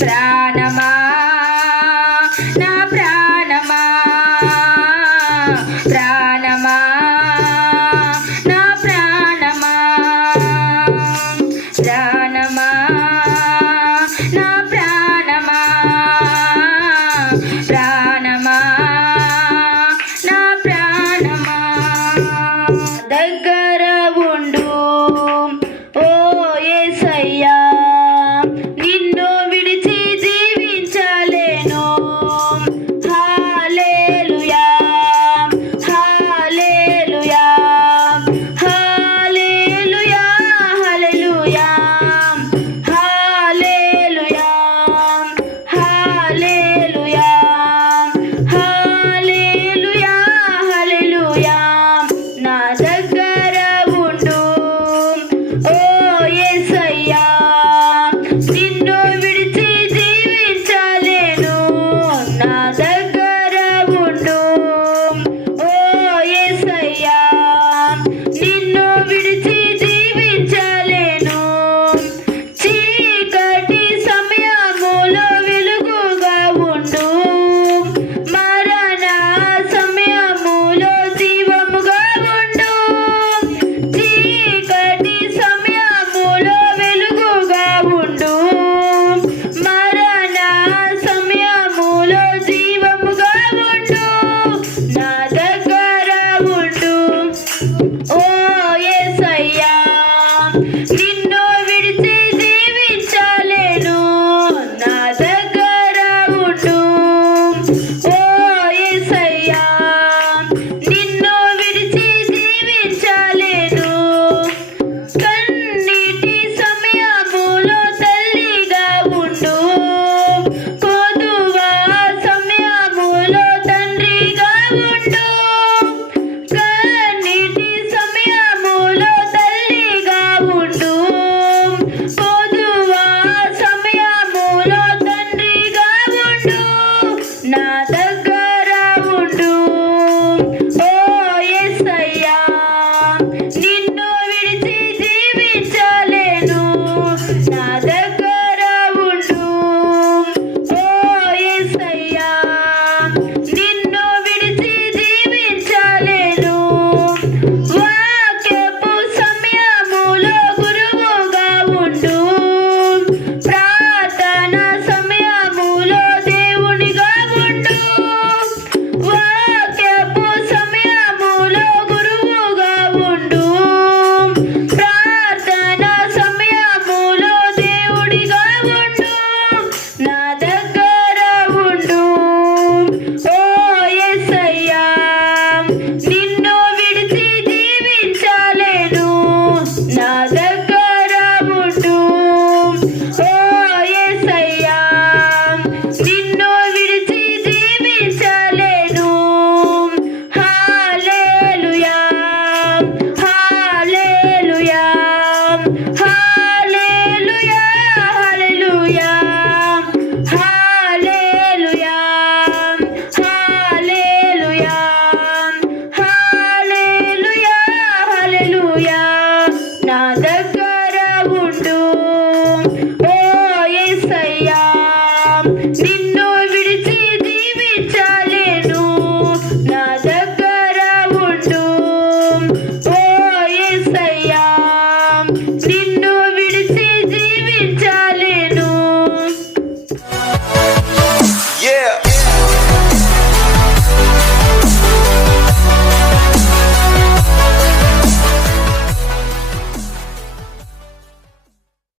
ప్రాణమా